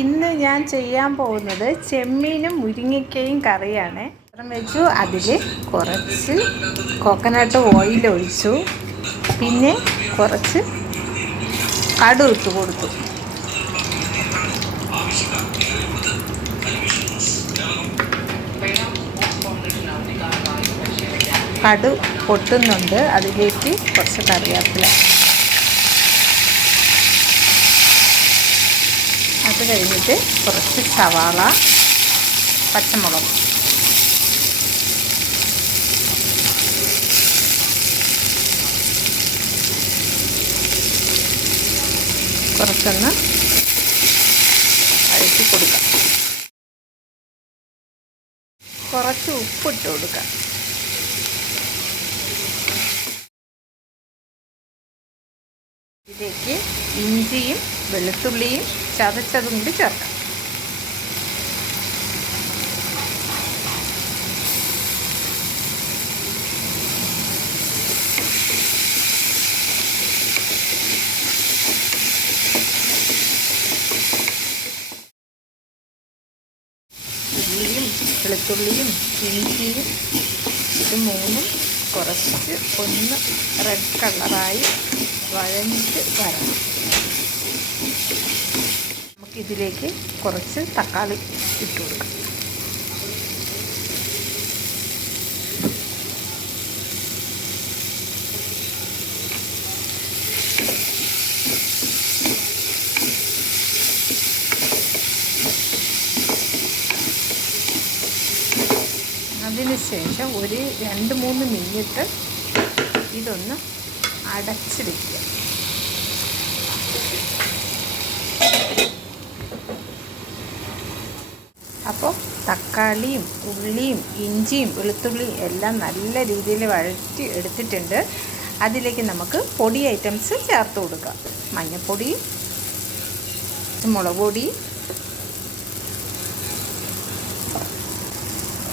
ഇന്ന് ഞാൻ ചെയ്യാൻ പോകുന്നത് ചെമ്മീനും മുരിങ്ങയ്ക്കയും കറിയാണ്. പാത്രം വെച്ചു, അതിൽ കുറച്ച് കോക്കനട്ട് ഓയിൽ ഒഴിച്ചു, പിന്നെ കുറച്ച് കടുക് ഇട്ട് കൊടുത്തു. കടുക് പൊട്ടുന്നുണ്ട്, അതിലേക്ക് കുറച്ച് കറിവേപ്പില. അത് കഴിഞ്ഞിട്ട് കുറച്ച് സവാള, പച്ചമുളക്, കുറച്ചൊന്ന് വഴറ്റി കൊടുക്കാം. കുറച്ച് ഉപ്പിട്ട് കൊടുക്കാം. ഇതിലേക്ക് ഇഞ്ചിയും വെളുത്തുള്ളിയും ചതച്ചതും കൂടി ചേർക്കാം. ഉള്ളിയും വെളുത്തുള്ളിയും ഇഞ്ചിയും ഇത് മൂന്നും കുറച്ച് ഒന്ന് റെഡ് കളറായി വഴഞ്ഞിട്ട് വരണം. നമുക്കിതിലേക്ക് കുറച്ച് തക്കാളി ഇട്ട് കൊടുക്കാം. അതിനുശേഷം ഒരു 2-3 മിനിറ്റ് ഇതൊന്ന് അടച്ച് വയ്ക്കുക. അപ്പോൾ തക്കാളിയും ഉള്ളിയും ഇഞ്ചിയും വെളുത്തുള്ളിയും എല്ലാം നല്ല രീതിയിൽ വഴറ്റി എടുത്തിട്ടുണ്ട്. അതിലേക്ക് നമുക്ക് പൊടി ഐറ്റംസ് ചേർത്ത് കൊടുക്കാം. മഞ്ഞൾപ്പൊടി, മുളക് പൊടി,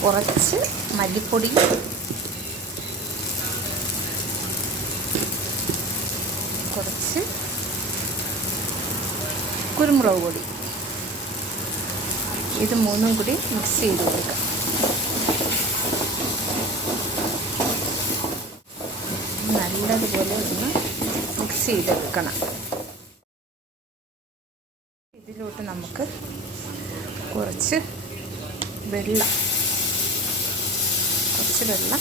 കുറച്ച് മല്ലിപ്പൊടി, കുറച്ച് കുരുമുളക് പൊടി. ഇത് മൂന്നും കൂടി മിക്സ് ചെയ്ത് കൊടുക്കാം. നല്ലതുപോലെ ഒന്ന് മിക്സ് ചെയ്തെടുക്കണം. ഇതിലോട്ട് നമുക്ക് കുറച്ച് വെള്ളം ഒഴിച്ച് കൊടുക്കാം.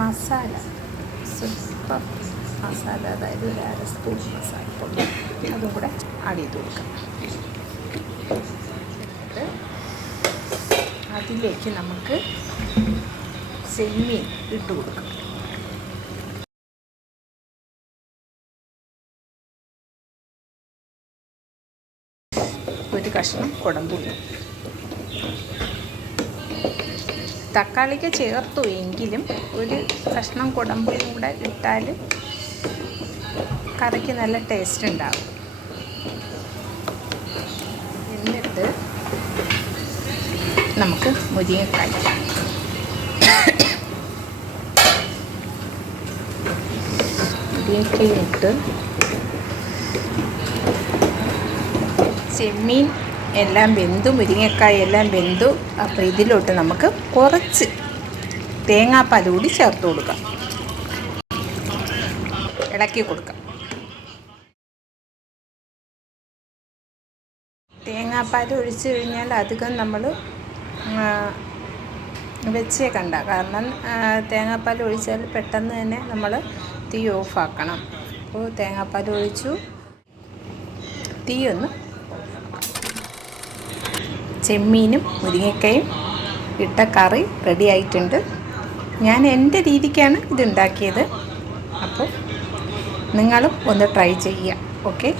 മസാല, സൂപ്പർ മസാല, അതായത് ഒരു 1/2 സ്പൂൺ മസാലപ്പൊടി അതും കൂടെ ആഡ് ചെയ്ത് കൊടുക്കാം. അതിലേക്ക് നമുക്ക് ചെമ്മീൻ ഇട്ട് കൊടുക്കാം. ഒരു കഷ്ണം കുടംപുളി. തക്കാളിക്ക് ചേർത്തു എങ്കിലും ഒരു കഷ്ണം കുടംപുളിയും കൂടെ ഇട്ടാൽ കറിക്ക് നല്ല ടേസ്റ്റ് ഉണ്ടാകും. എന്നിട്ട് നമുക്ക് മുരിങ്ങക്കായ ഇട്ട് ചെമ്മീൻ എല്ലാം വെന്തു, മുരിങ്ങക്കായ എല്ലാം വെന്തു. അപ്പോൾ ഇതിലോട്ട് നമുക്ക് കുറച്ച് തേങ്ങാപ്പാൽ കൂടി ചേർത്ത് കൊടുക്കാം. ഇളക്കി കൊടുക്കാം. തേങ്ങാപ്പാൽ ഒഴിച്ച് കഴിഞ്ഞാൽ അധികം നമ്മൾ വെച്ചേക്കണ്ട. കാരണം തേങ്ങാപ്പാൽ ഒഴിച്ചാൽ പെട്ടെന്ന് തന്നെ നമ്മൾ തീ ഓഫാക്കണം. അപ്പോൾ തേങ്ങാപ്പാൽ ഒഴിച്ചു, തീ ഒന്ന് ചെമ്മീനും മുരിങ്ങക്കയും ഇട്ട കറി റെഡി ആയിട്ടുണ്ട്. ഞാൻ എൻ്റെ രീതിക്കാണ് ഇതുണ്ടാക്കിയത്. അപ്പോൾ നിങ്ങളും ഒന്ന് ട്രൈ ചെയ്യുക. ഓക്കെ.